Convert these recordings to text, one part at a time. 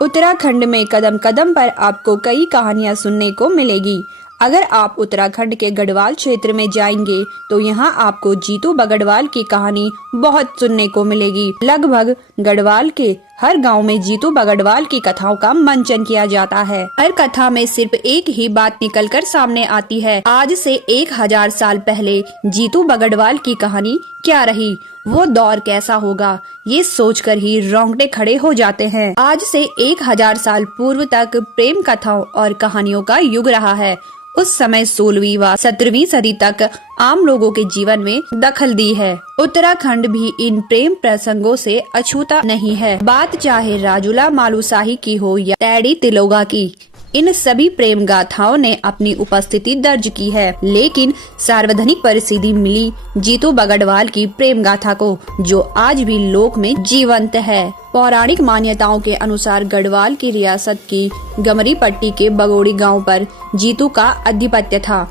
उत्तराखंड में कदम कदम पर आपको कई कहानियां सुनने को मिलेगी। अगर आप उत्तराखंड के गढ़वाल क्षेत्र में जाएंगे तो यहाँ आपको जीतू बगड़वाल की कहानी बहुत सुनने को मिलेगी। लगभग गढ़वाल के हर गांव में जीतू बगड़वाल की कथाओं का मंचन किया जाता है। हर कथा में सिर्फ एक ही बात निकलकर सामने आती है, आज से 1000 साल पहले जीतू बगड़वाल की कहानी क्या रही, वो दौर कैसा होगा, ये सोचकर ही रोंगटे खड़े हो जाते हैं। आज से 1000 साल पूर्व तक प्रेम कथाओं और कहानियों का युग रहा है। उस समय 16वीं व 17वीं सदी तक आम लोगों के जीवन में दखल दी है। उत्तराखंड भी इन प्रेम प्रसंगों से अछूता नहीं है। बात चाहे राजूला मालूशाही की हो या तैड़ी तिलोगा की, इन सभी प्रेम गाथाओं ने अपनी उपस्थिति दर्ज की है। लेकिन सार्वजनिक परिस्थिति मिली जीतू बगड़वाल की प्रेम गाथा को, जो आज भी लोक में जीवंत है। पौराणिक मान्यताओं के अनुसार गढ़वाल की रियासत की गमरी पट्टी के बगोड़ी गांव पर जीतू का आधिपत्य था।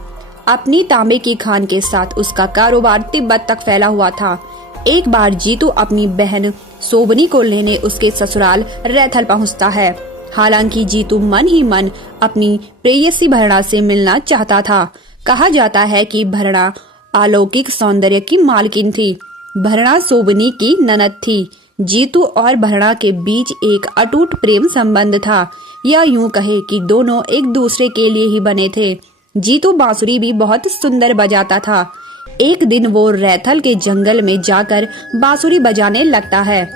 अपनी तांबे की खान के साथ उसका कारोबार तिब्बत तक फैला हुआ था। एक बार जीतू अपनी बहन सोबनी को लेने उसके ससुराल रैथल पहुंचता है। हालांकि जीतू मन ही मन अपनी प्रेयसी भरणा से मिलना चाहता था। कहा जाता है कि भरणा अलौकिक सौंदर्य की मालकिन थी। भरणा सोबनी की ननद थी। जीतू और भरणा के बीच एक अटूट प्रेम संबंध था, या यूं कहे कि दोनों एक दूसरे के लिए ही बने थे। जीतू बांसुरी भी बहुत सुंदर बजाता था। एक दिन वो रैथल के जंगल में जाकर बांसुरी बजाने लगता है।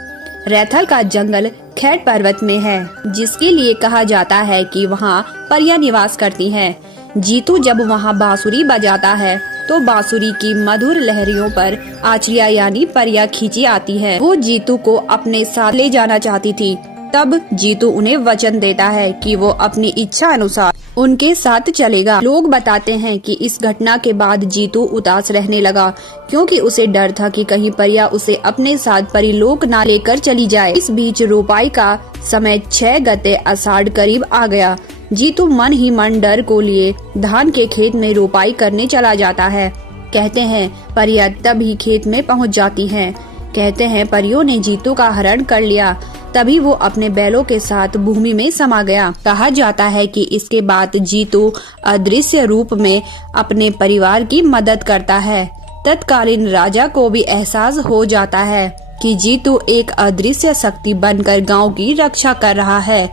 रैथल का जंगल खैट पर्वत में है, जिसके लिए कहा जाता है कि वहाँ परियां निवास करती हैं। जीतू जब वहाँ बांसुरी बजाता है तो बांसुरी की मधुर लहरियों पर आचिया यानी परियां खींची आती है। वो जीतू को अपने साथ ले जाना चाहती थी। तब जीतू उन्हें वचन देता है कि वो अपनी इच्छा अनुसार उनके साथ चलेगा। लोग बताते हैं कि इस घटना के बाद जीतू उदास रहने लगा, क्योंकि उसे डर था कि कहीं परिया उसे अपने साथ परिलोक ना लेकर चली जाए। इस बीच रोपाई का समय 6 गते आषाढ़ करीब आ गया। जीतू मन ही मन डर को लिए धान के खेत में रोपाई करने चला जाता है। कहते हैं परिया तभी खेत में पहुँच जाती है। कहते हैं परियों ने जीतू का हरण कर लिया। तभी वो अपने बैलों के साथ भूमि में समा गया। कहा जाता है कि इसके बाद जीतू अदृश्य रूप में अपने परिवार की मदद करता है। तत्कालीन राजा को भी एहसास हो जाता है कि जीतू एक अदृश्य शक्ति बनकर गांव की रक्षा कर रहा है।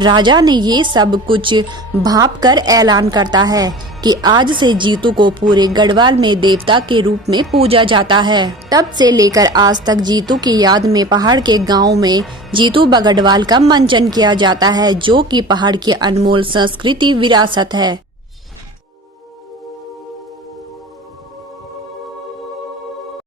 राजा ने ये सब कुछ भांप कर ऐलान करता है कि आज से जीतू को पूरे गढ़वाल में देवता के रूप में पूजा जाता है। तब से लेकर आज तक जीतू की याद में पहाड़ के गांव में जीतू बगड़वाल का मंचन किया जाता है, जो कि पहाड़ की अनमोल संस्कृति विरासत है।